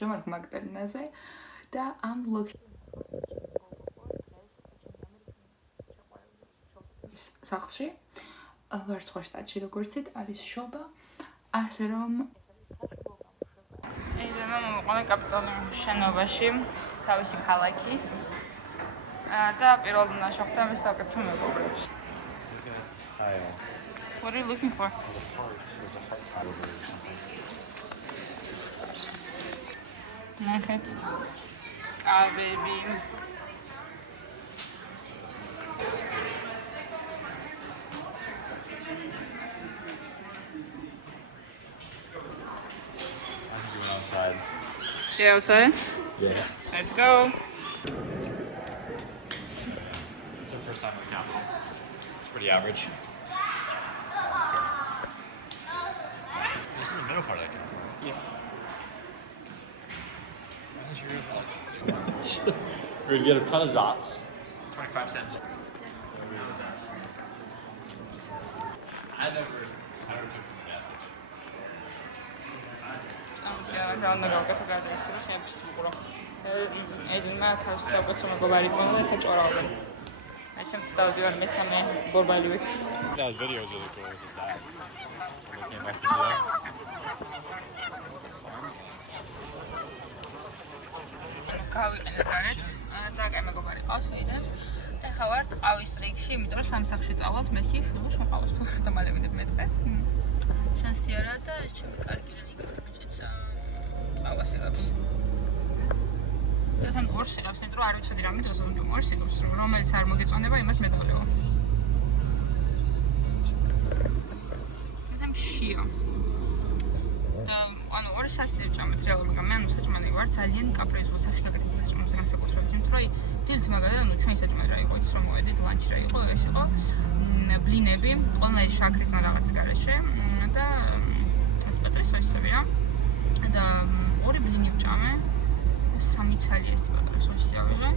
ჯომარკ მაგდალინაზე და ამ ვლოგი სახლში ვარცხვა შტატში როგორცით არის შობა ასე რომ იდეა მომყოლე კაპიტოლიუმის შენობაში თავისი ქალაქის და პირველ ნაშხთან ვისაკეთე მეგობრებს. What are you looking for? There's a heart tile over there or something. Look it. Ah, baby. Outside. Yeah, outside? Yeah. Let's go. It's our first time at the Capitol. It's pretty average. This is the middle part of that Capitol, right? Yeah. Why didn't you read that? We're gonna get a ton of Zots. 25 cents. I never took from the gas station. Raunda გავკეთე გადაესწრო ხების უყურო. ედინმა თავის საკუთარ მეგობარი პონა და ხა ჭორავდა. I jumped out of მესამე ბორბალი with. That video was really cool with his dad. When they came back to jail. გავიყენე გარეთ. ძაკე მეგობარი ყავს ვიდას. და ხა ვარ ყავის რიგში, იმიტომ რომ სამსახში წავალთ, მეთქი შულოს მოყავს თუ და მალე ვიდებ მე დღეს. შანსი არა და ჩემი კარგი რიგები ბიჭიც ყავს ელებს. და თან ორს ელებს, იმიტომ რომ არ ვიცოდი რა მიდოს, რომ ორს ელებს, რომელიც არ მოგეწონება, იმას მეტყოლეო. და შიო. და ანუ ორი სასწრაფო ჭამეთ რეალურად, მე ანუ საჭმელი ვარ, ძალიან კაპრიზულ საშტაკეთებულ საჭმელს განსაკუთრებით, იმიტომ რომ დილით მაგალითად ანუ ჩვენი საჭმელი რა იყო, ის რომ მოვედით ლანჩი რა იყო, ეს იყო ბლინები, ყველანაირი შაქრის ან რაღაც გარეშე და ესპეტრი სოისები რა. და ორი ბლინი ვჭამე, სამი ცალი ეს პატარა სოისი ავიღე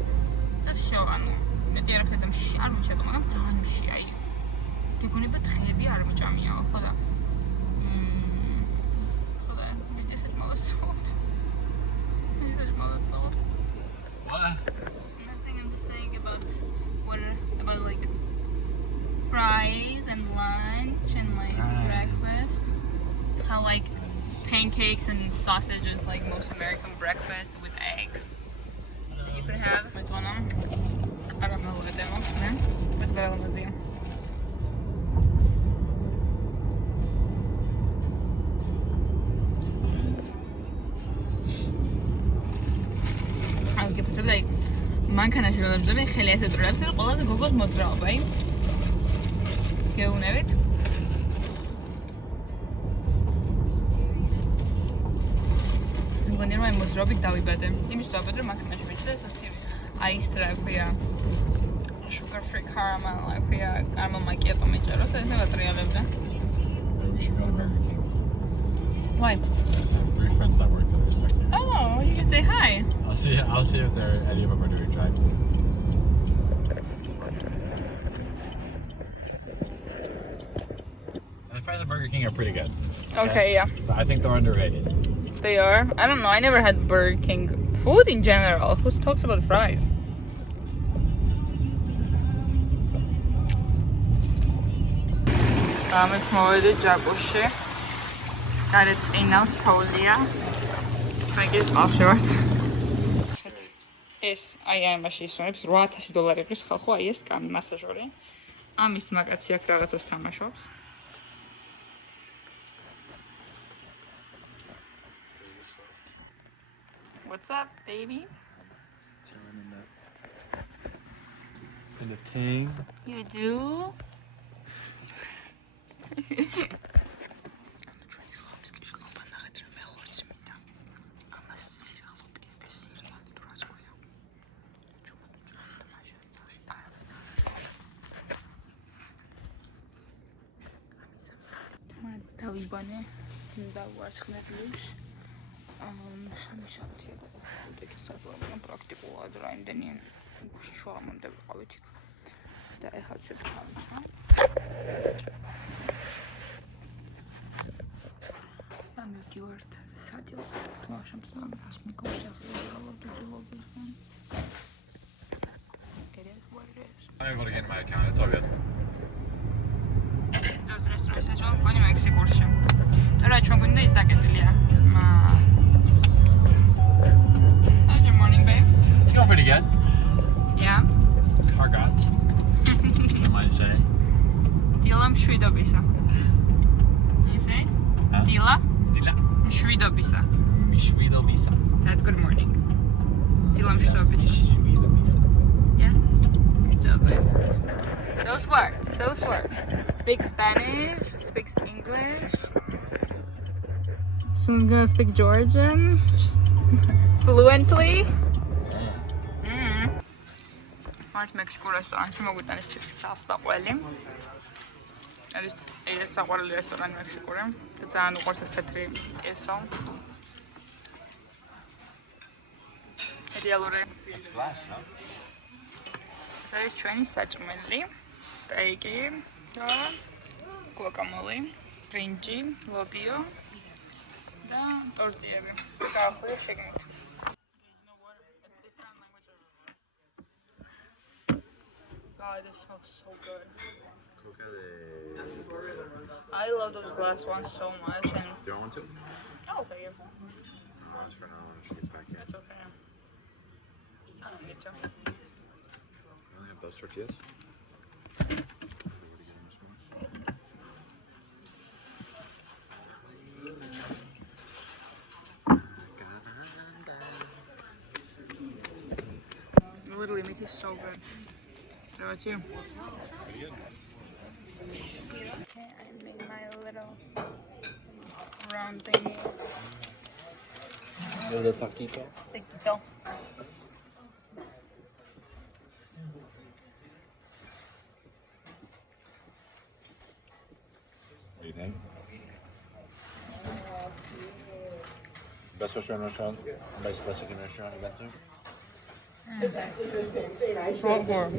და всё, ანუ მეტი არაფერი და არ ვიცი, მაგრამ ძალიან მშია, აი. გეგონება დღეები არ მოჭამია, ხო და What? Nothing, I'm just saying about like fries and lunch and like breakfast. How like pancakes and sausage is like most American breakfast with eggs that you could have. It's on them. I don't know what they want, man. But well, museum. Like, მანქანაში რომ ვძები, ხელი ასე წვრილებს, რომ ყველაზე გოგოს მოძრაობა, აი. გეუნებით. მგონი რომ აი მოძრაობით დავიბადე. იმის დავიბადე რომ მანქანაში ვიჭრე, საცივი. აი ის რა ქვია. Sugar free caramel, რა ქვია, caramel macchiato მეჭერო, და ესე ვატრიალებდა. We should go to Burger King. Why? I have 3 friends that work there. So Oh, you can say hi. I'll see if any of them are doing drive-thru. The fries at Burger King are pretty good. Okay, yeah. But I think they're underrated. They are. I don't know. I never had Burger King food in general. Who talks about fries? I'm mowed Jabushi. Got it enough Tolia. I guess I'll show it. ეს აი ამაში ისვენებს $8,000 ის ხალხო აი ეს კამი მასაჟორი. ამის მაგაცი აქ რაღაცას თამაშობს. What's up, baby? Chilling in the thing. You do? დავიბანე და ვარცხნებს სამისათი ეგ საკუთარ პრაქტიკულად რა იმდენი შოამამდე ვიყავით იქ და ეხლა ცოტა მივდივართ სადილზე. თუმაშემწლავ მას მიკავშირებულად უძილობისგან. It is what it is. I'm able to get in my account. It's all good. Those restaurants are all going to Mexico. Τώρα ჩვენ გვინდა ის დაკეტილია. How's your morning, babe? It's going pretty good. Yeah. Cargot. What am I saying? Dila mshvidobisa. You say? Huh? Dila Dila. mshvidobisa. Mishvidobisa. That's good morning. Dila mshvidobisa. Mishvidobisa. Yes. Good job, babe. Those words. Speak Spanish, speaks English. So I'm gonna speak Georgian fluently. Mart Mexico restaurant. მოგვიტანეს ჩიფსის ასტაყველი. არის საყვარელი რესტორანი მექსიკური და ძალიან უყვარს ეს თეთრი ესო. იდეალური. It's glass, no? ეს არის ჩვენი საჭმელი, სტეიკი და guacamole, ბრინჯი, ლობიო და ტორტიები. გაახვიო შეგნით. God, this smells so good. I love those glass ones so much. And Do you want one too? I'll take it. No, it's for now when she gets back in. That's okay. I don't need to. You only have those tortillas? Literally, meat is so good. What about you? Okay, I made my little round thingy. Little taquito. Taquito. What do you think? Best restaurant? Best Mexican restaurant you've been to? What more?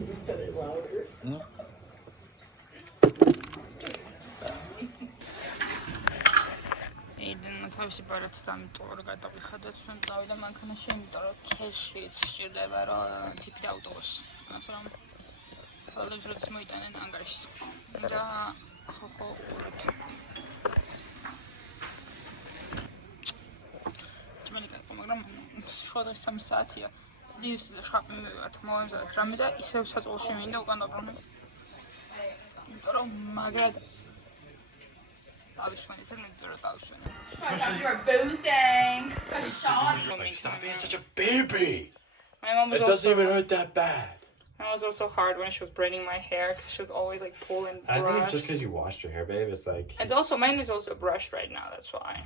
Eden თავისი ბარათს დამიტოვო რომ გადავიხადოთ ჩვენ წავიდა მანქანაში, იმიტომ რომ ქეშიც სჭირდება რომ ტიპი დაუტოვოს. ასე რომ ყველებს როდის მოიტანენ ანგარიშს. და ხო ყურეთ. ძმელი კაკო, მაგრამ შუადღე 3 საათია. ძლივის შხაპი მივიღეთ, მოვემზადეთ რამე და ისევ საწოლში მინდა უკან დაბრუნო. იმიტომ რომ მაგრად You're boosting. Like, stop being such a baby! My mom was It doesn't even hurt that bad. It was also hard when she was braiding my hair because she was always like pull and brush. I think it's just because you washed your hair, babe. It's like... It's also, mine is also brushed right now, that's why.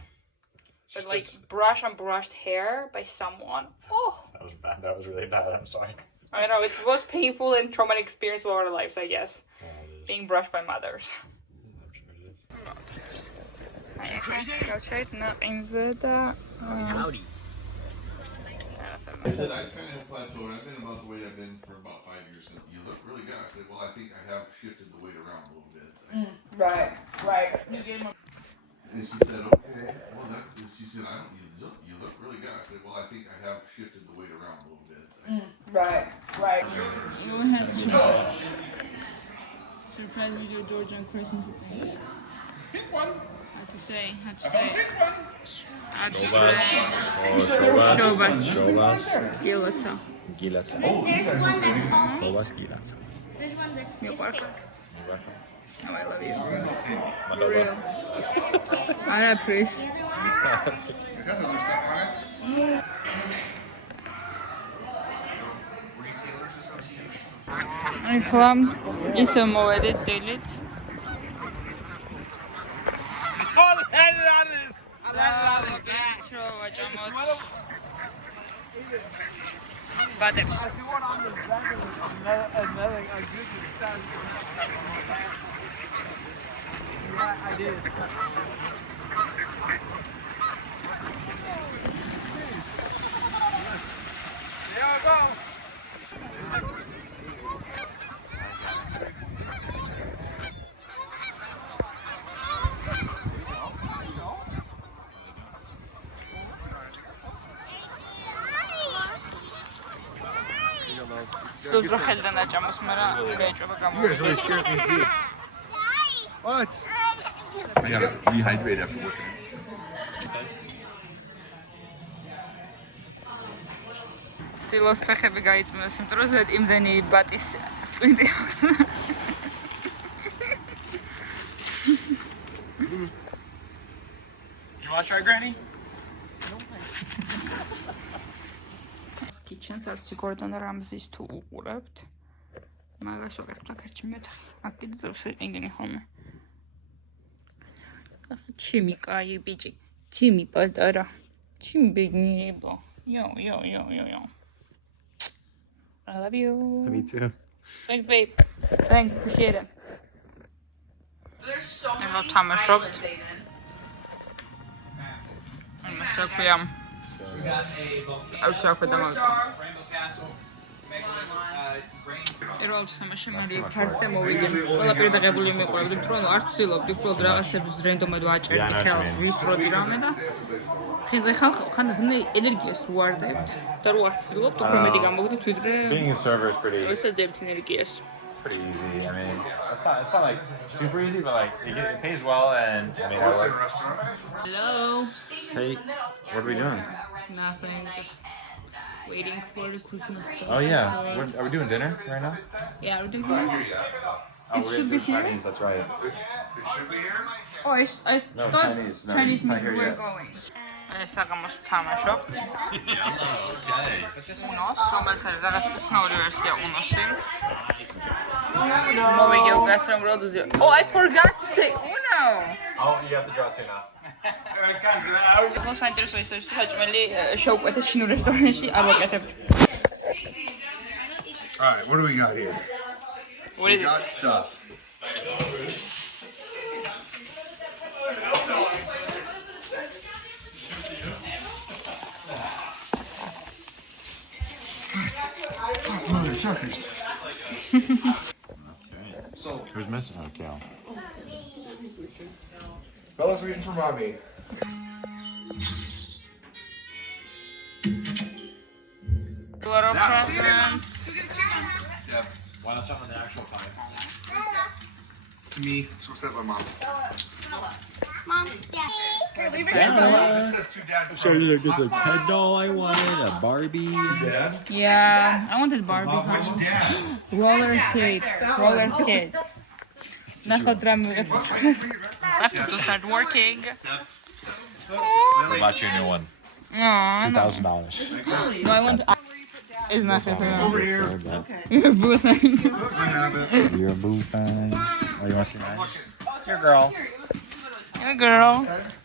But like brush and brushed hair by someone. Oh! That was bad. That was really bad. I'm sorry. I know, it's the most painful and traumatic experience of our lives, I guess. Being brushed by mothers. I'm sure it is. Are you crazy? Howdy. I said I kind of plateaued. I've been about the weight I've been for about 5 years now. You look really good. I said, well, I think I have shifted the weight around a little bit. Right. You gave him. And she said, okay. Well, she said, you look really good. I said, well, I think I have shifted the weight around a little bit. Right. You had to surprise with your Georgian Christmas things. Pick one. Had to say. Pick one. Shobas. Gilata. Gilas. There's one that's all pink. Shobas gilas. There's one that's You're just welcome. pink. Oh, I love you. Malova. Real. Alright, please. You guys have your stuff on it? I climbed ისე მოვედით დილით. ბადებს. ვცდილობ რომ ხელიდან დაჭამოს, მაგრამ შეეჭვება You გამო. guys really scared these dudes. What? I gotta rehydrate after working. სილოს ფეხები გაიწმინდა, იმიტომ რომ ზედ იმდენი ბატის სპრინტი აქვს. You want to try, Granny? Kitchen არც გორდონ რამზის თუ უყურებთ. მაგას ვაკეთებ აქეთში მე აქ კიდევ შეგინგენი ხოლმე. ჩიმი კაი ბიჭი. ჩიმი პატარა. ჩიმი ბიგნიბო. Yo. I love you. Me too. Thanks, babe. Thanks, appreciate it. There's so many Έχω თამაშობთ. holidays. იმასა ქვია. აუცი აქვე დამავიწყო. პირველ თამაში მარიო ქარტზე მოვიდი. ყველაფერი დაღებული მიყურებდი, რომ არ ვცდილობდი მხოლოდ რაღაცებს რენდომად ვაჭერდი ხელს, ვისწროდი რამე და ხინდა ხან ენერგიას ვარდებთ და რო არ ვცდილობთ, უფრო მეტი გამოგდით ვიდრე Being a server is pretty. ვისაძებთ ენერგიას. It's pretty easy. I mean, it's not like super easy, but like it pays well, and I mean, I like. Hello. Hey, what are we doing? Nothing, just waiting for the Christmas stuff. Oh yeah, are we doing dinner right now? Yeah, we're doing here. Oh, It should be here. Chinese. That's right. They should be here. Oh, I No, thought Chinese. No, Chinese it's not means here we're yet. going. საგამოს თამაშობთ. უნოს, რომელსაც რაღაც უცნაური ვერსია უნოსი. მოვიგე უკასრომ როდოზე. Oh, I forgot to say Uno. Oh, you have to draw two now. ხო საინტერესო ის საჭმელი შევკვეთეთ შინურ რესტორანში არ ვაკეთებთ. All right, what do we got here? What is it? Got stuff. Mother truckers. So, Who's missing? Oh, Cal. Fellas waiting for mommy. A lot of presents. why not jump on the actual pie? It's to me. It's what's up, my mom. Mom, Dad. This says to dad. So you get the pet doll I wanted, a Barbie. Dad. Yeah, I wanted Barbie. What's dad? Roller skates. Roller skates. ناخد رمي I have to start working. What about your new one? No, no. $2,000. No, I want to... It's nothing for Over them. here. You're bootleg. You're a boo fan. Oh, you want to see mine? Your girl. You're a girl.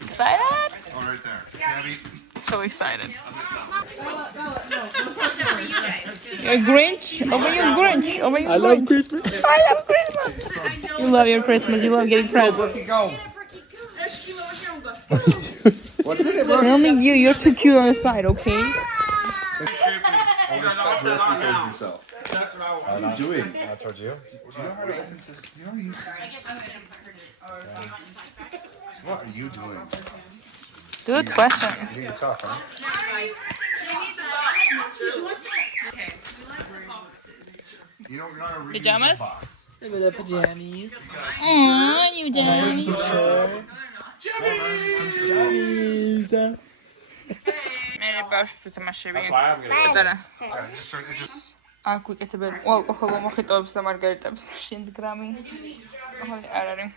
Excited? Oh, right there. Gabby. So excited. You're Grinch? Over your Grinch. Over your Grinch. I love Christmas. I love Christmas. You love your Christmas. You love getting presents. Tell me you're too cute on the side, okay? Yourself. What are you doing? Towards you? Do you know how to open this? Do you know how to use this? What are you doing? Good question. You need to talk, huh? You don't know how to read Pajamas? the box. Aww, you Jamie. მე ბავშვი თამაშები. Why I'm gonna და რა. Just try, it's just. აქ ვიკეთებენ ალკოჰოლო მოხიტოებს და მარგარიტებს. 7 გრამი. ახალი არ არის.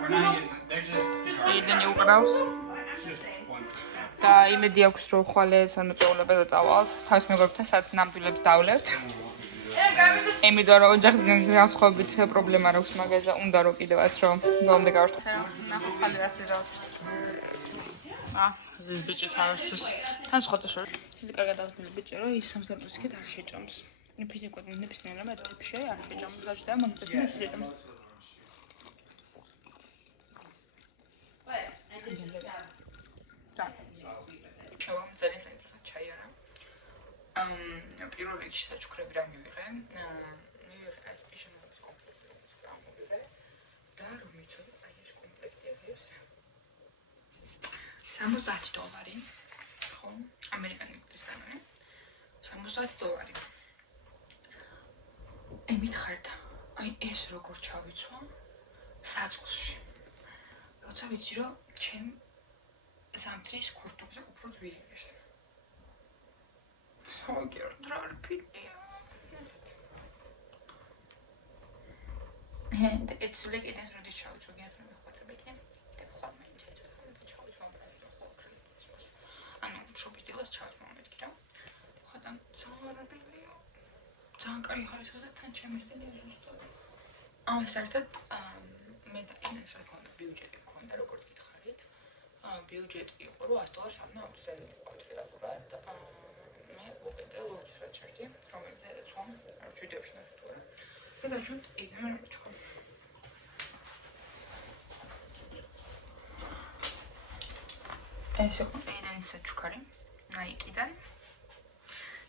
We're not using. They're just. ისინი უკრავს. და იმედი აქვს რომ ხვალე სამწუხაროებაზე წავალთ. თავის მეგობრებთან სადაც ნამდვილებს დავლევთ. იმიტომ რომ ოჯახის განსხვავებით პრობლემა არ აქვს მაგაზე, უნდა რომ კიდევაც რომ ბოლომდე გავართო. ნახოთ ხალე რას ვიზავთ. ზის ბიჭი თავისთვის. თან სხვათა შორის. ისე კარგად აღზრდილი ბიჭი რომ ის 30 წლით არ შეჭამს. ფიზიკურად ნებისმიერმა ტიპში არ შეჭამს. დაჟდა მაგას შეჭამს. ძალიან საინტერესო ჩაი არა. პირველ რიგში საჩუქრები რა მივიღე. მივიღე ეს პიჟამების კომპლექტი გამოვიღე. და რომ იცოდე, აი ეს კომპლექტი აღებს $70. ხო? ამერიკანული კრისტალები. $70. მითხარით, აი ეს როგორ ჩავიცვა საწყლში. როცა ვიცი, რომ ჩემ ზამთრის ქურთულზე უფრო ძვირი არის. საგერად რა არაფერია. And it's like it is really shows again from what's a bit the hot man change from the shows from the whole Christmas. I know shopping still is charge moment kira. ხოდამ ძალიან ძალიან კარი ხარისხზე თან ჩემისთან ზუსტად. ამას საერთოდ მე და ენას რა ქონდა ბიუჯეტი ქონდა როგორც გითხარით. ბიუჯეტი იყო რომ $100 ან 20 ცენტი ყავთ რეალურად. მე უკეთე ლოჯის რაჭერტი რომელიც ეცვა ვიდეოში ნახეთ. გადაჭუთ ეგრე რა ეს იყო ეიდენის საჩუქარი ნაიკიდან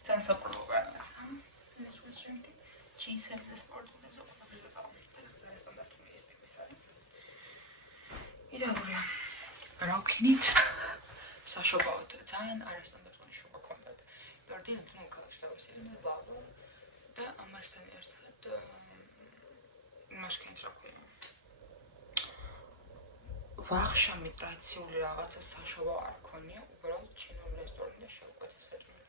ძალიან საპრობო რაღაცა ეს ვეჩერდი ჯინსებზე სპორტული ზოგი ძალიან სტანდარტული სტილის არის იდეალურია რა ვქნით საშობაოდ ძალიან არასტანდარტული შობა ქონდათ დორდილ თუ კალაში გავისწრებდი ბლაბლა და ამასთან ერთად იმასკენ რა ქვია ვახშამი ტრადიციული რაღაცა საშობაო არ ქონია, უბრალოდ ჩინურ რესტორანში შეუკვეთა საჭმელი.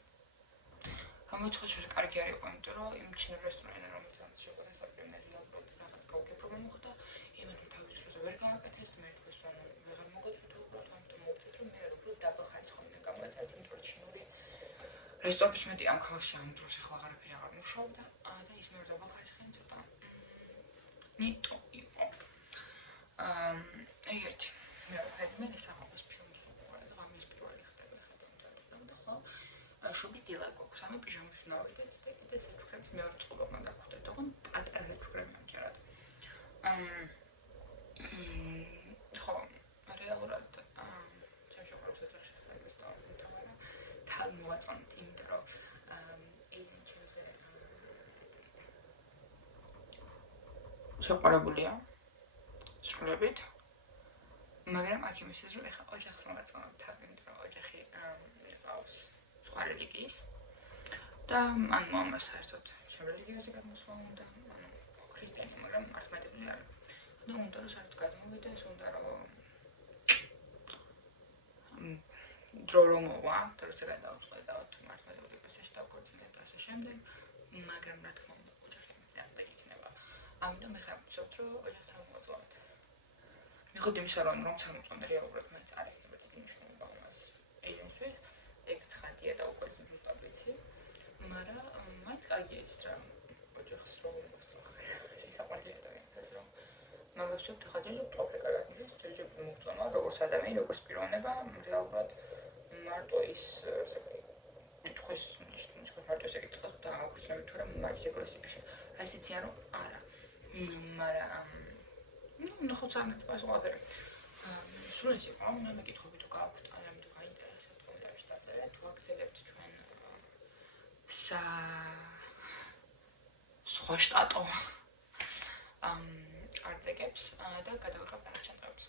გამოცხადდა კარგი არ იყო, იმიტომ რომ იმ ჩინურ რესტორანში რომელსაც შეუკვეთა საჭმელი რეალურად რაღაც გაუგე პრობლემა ხდა, იმათი თავის დროზე ვერ გააკეთეს, მე თქვენს რომ ვეღარ მოგაწვით უბრალოდ ამიტომ მოვწეთ რომ მე უბრალოდ დაბახარიც ხოლმე გამოეწევთ, იმიტომ რომ ჩინური რესტორნის მეტი ამ ქალაქში ამ დროს ახლა აღარაფერი აღარ მუშაობდა და ის მე დაბახარიც ხენ ცოტა ნიტო იყო. ეგეთი მე საერთოდ ფილმს უყურე და ამის პირველი ხდება ხედავ და ხო შობის დილა გვაქვს ანუ პიჟამაში ნავიდეთ და კიდე საჩუქრებს მეორე წყობა უნდა დაგვხვდეთ თქო პატარა საჩუქრები ამჯერად ხო რეალურად ჩემში უყურებს ოჯახში ხდება და თავი მოვაწონთ იმიტომ რომ ეიდან ჩემზე შეყვარებულია სრულებით მაგრამ აქ იმის რომ ეხა ოჯახს მოვაწონოთ თავი, იმიტომ რომ ოჯახი ყავს სხვა რელიგიის და ან მომას საერთოდ ჩემ რელიგიაზე გადმოსვლა უნდა, ანუ ქრისტიანი, მაგრამ მართლმადიდებელი არ ვარ. და უნდა რომ საერთოდ გადმოვიდეს, უნდა რომ დრო რომ მოვა, თორსა გადავწყვეტავთ მართლმადიდებელი ეკლესიაში დავქორწინეთ და ასე შემდეგ, მაგრამ რა თქმა უნდა ოჯახი მიზანდა იქნება. ამიტომ ეხა ვცდილობ რომ ოჯახს თავი მოვაწონოთ. მიხოთ იმისა რომ წარმოწონდა რეალურად მაინც არ იქნება დიდი მნიშვნელობა ამას ეიდენსვით ეგ ცხადია და უკვე ზუსტად ვიცი მაგრამ მაინც კარგია ის რა ოჯახს რომ მოსწონხარ ისაყვარლია ადამიანს რომ მაგას ვთქვი ხა ჯერ ტოპი კარგად მის ჯერ მოგწონა როგორც ადამიანი როგორც პიროვნება რეალურად მარტო ის მითხოს მარტო ეს ეკითხოს და აღხსნები თუ რა მაინც ეკლესიაში ასე იციან რომ არა მაგრამ ну хоть сам это посмотрим. Срочно, вам надо китхоби то как, а я мне только интересно, то я что за это акцепт ჩვენ სხვა შტატო არტეგებს და გადავიღებ არჩევებს.